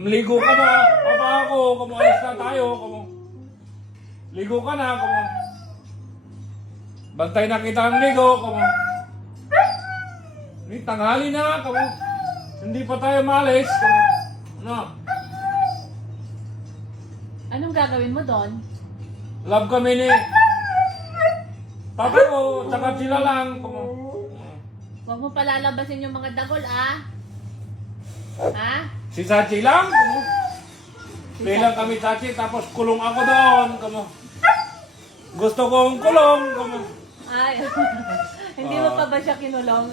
Ligo ka na. Papa ako. Alis na tayo. Ligo ka na. Bantay na kita ang ligo. Tanghali na. Hindi pa tayo maalis. Ano? Anong gagawin mo doon? Love kami ni Papa ko. Tsaka sila lang. Huwag mo palalabasin yung mga dagol, ah. Ha? Si Sachi lang. Bilang kami Sachi. Tapos kulong ako doon. Gusto kong kulong. Ay, hindi mo pa ba siya kinulong?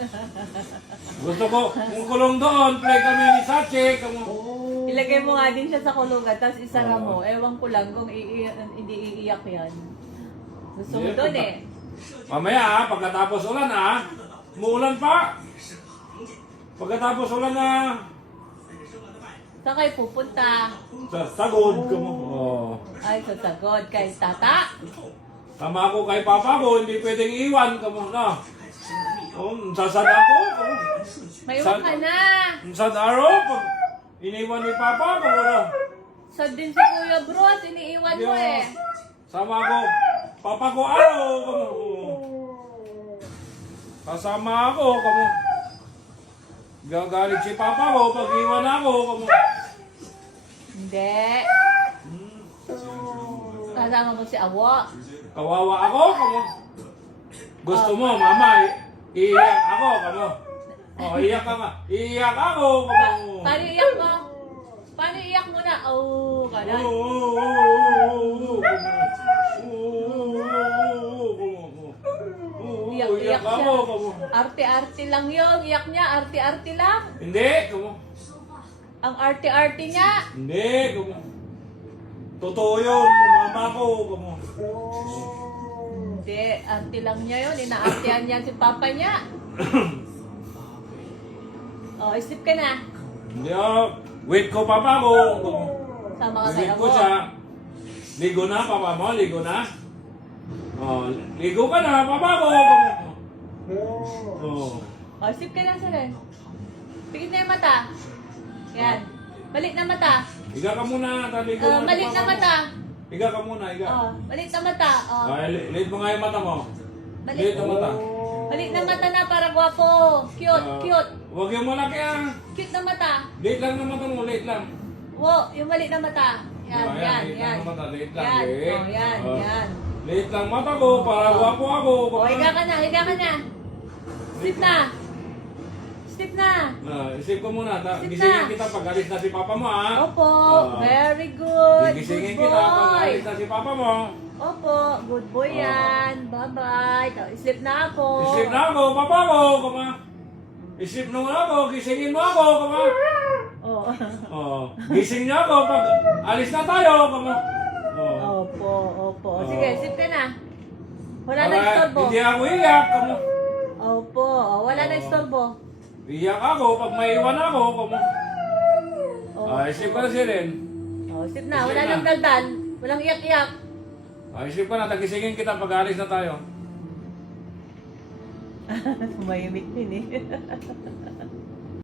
Gusto ko kung kulong doon. Play kami ni Sachi. Ilagay mo nga din siya sa kulungan, tapos isara mo. Ewan ko lang kung hindi iiyak yan. Gusto mo doon eh. Mamaya pagkatapos ulan muulan pa. Pagkatapos ulan Saan kayo pupunta? sa sagod Ay, sa sagod kay tata. Tama ako kay papa ko, hindi pwedeng iwan na. Sasad ako. Maiwan ka na. Sad araw pag iniwan ni papa ko Sad din si Kuya Bros, iniiwan mo eh. Sama ko. Papa ko araw kasama ako Gagalit si papa ko pag iwan ako Hindi. Kasama mo si Awo. Kawawa ako Gusto mo mama iiyak ako iyak ka nga. Iiyak ako Paano iyak mo? Paano iyak mo na? Oh, ganun. Iyak siya. Arte-arte lang yun. Iyak niya, arte-arte lang. Hindi Ang arte-arte niya. Hindi totoo yun mama ko Hindi, arte lang niya yun. Inaartehan niya si papa niya. Oh, isip ka na. Hindi wait ko papa ko Sama ka kay wait ko Awo. siya. Ligo na papa mo, ligo na. Ligo ka na papa ko Oh, isip ka lang sila. Pikit na yung mata. Yan. Balik na mata. Higa ka muna, taligo Balik na mata. Higa ka muna, higa. Oh, balik na mata. Oh. Late mo nga yung mata mo. Balik. Late ang mata. Balik na mata na para gwapo. Cute, cute. Huwag yung malaki Cute na mata. Late lang na mata mo, late lang. Wo, yung mali na mata. Yan, yan, Late yan. lang na mata, late lang. Yan, late. oh, yan, yan. Late lang mata ko, para gwapo ako. Oh, higa ka na, higa ka na. Sleep na. Sleep na. Isip ko muna, Sit gisingin na. kita pag alis na si papa mo Opo, Ah. very good. Gisingin Good kita pag boy. alis na si papa mo. Opo, good boy yan. Bye-bye. Sleep na ako. Isip na ako, papa ko, Isip na ako, gisingin mo ako, Oh. Gising niya ako pag alis na tayo, Opo, opo. Sige, sleep ka na. Wala na Alright, istorbo. hindi ako iyak, Opo, wala na istorbo. Iyak ako pag maiwan ako, Oh. Isip ko na siya rin. Oh, sleep na. Sleep Wala na. nang daldal. Walang iyak-iyak. Isip ko na, tagisingin kita pag alis na tayo. Mayimik din eh.